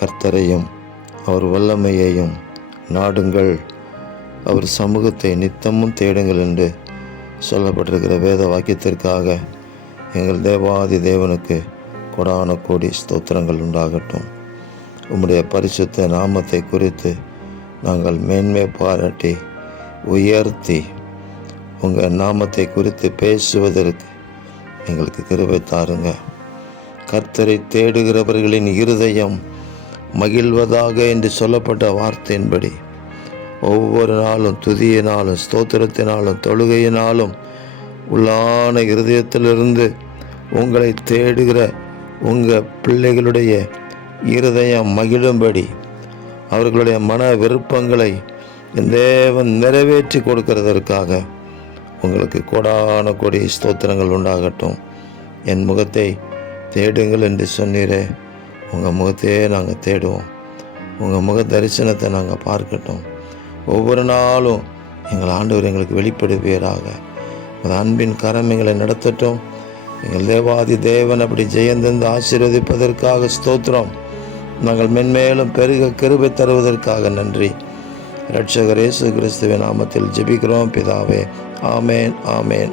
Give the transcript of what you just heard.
கர்த்தரையும் அவர் வல்லமையையும் நாடுங்கள், அவர் சமூகத்தை நித்தமும் தேடுங்கள் என்று சொல்லப்பட்டிருக்கிற வேத வாக்கியத்திற்காக எங்கள் தேவாதி தேவனுக்கு கொடான கோடி ஸ்தோத்திரங்கள் உண்டாகட்டும். உம்முடைய பரிசுத்த நாமத்தை குறித்து நாங்கள் மேன்மை பாராட்டி உயர்த்தி உங்கள் நாமத்தை குறித்து பேசுவதற்கு எங்களுக்கு கிருபை தாருங்க. கர்த்தரை தேடுகிறவர்களின் இருதயம் மகிழ்வதாக என்று சொல்லப்பட்ட வார்த்தையின்படி ஒவ்வொரு நாளும் துதியினாலும் ஸ்தோத்திரத்தினாலும் தொழுகையினாலும் உள்ளான இருதயத்திலிருந்து உங்களை தேடுகிற உங்கள் பிள்ளைகளுடைய இருதயம் மகிழும்படி அவர்களுடைய மன விருப்பங்களை தேவன் நிறைவேற்றி கொடுக்கிறதற்காக உங்களுக்கு கோடான கோடி ஸ்தோத்திரங்கள் உண்டாகட்டும். என் முகத்தை தேடுங்கள் என்று சொன்னீரே, உங்கள் முகத்தையே நாங்கள் தேடுவோம். உங்கள் முக தரிசனத்தை நாங்கள் பார்க்கட்டும். ஒவ்வொரு நாளும் எங்கள் ஆண்டவர் எங்களுக்கு வெளிப்படுவீராக. உங்கள் அன்பின் கரம் எங்களை நடத்தட்டும். எங்கள் தேவாதி தேவன் அப்படி ஜெயந்தந்து ஆசீர்வதிப்பதற்காக ஸ்தோத்திரம். நாங்கள் மென்மேலும் பெருக கிருபை தருவதற்காக நன்றி. இரட்சகர் இயேசு கிறிஸ்துவின் நாமத்தில் ஜெபிக்கிறோம் பிதாவே. ஆமேன், ஆமேன்.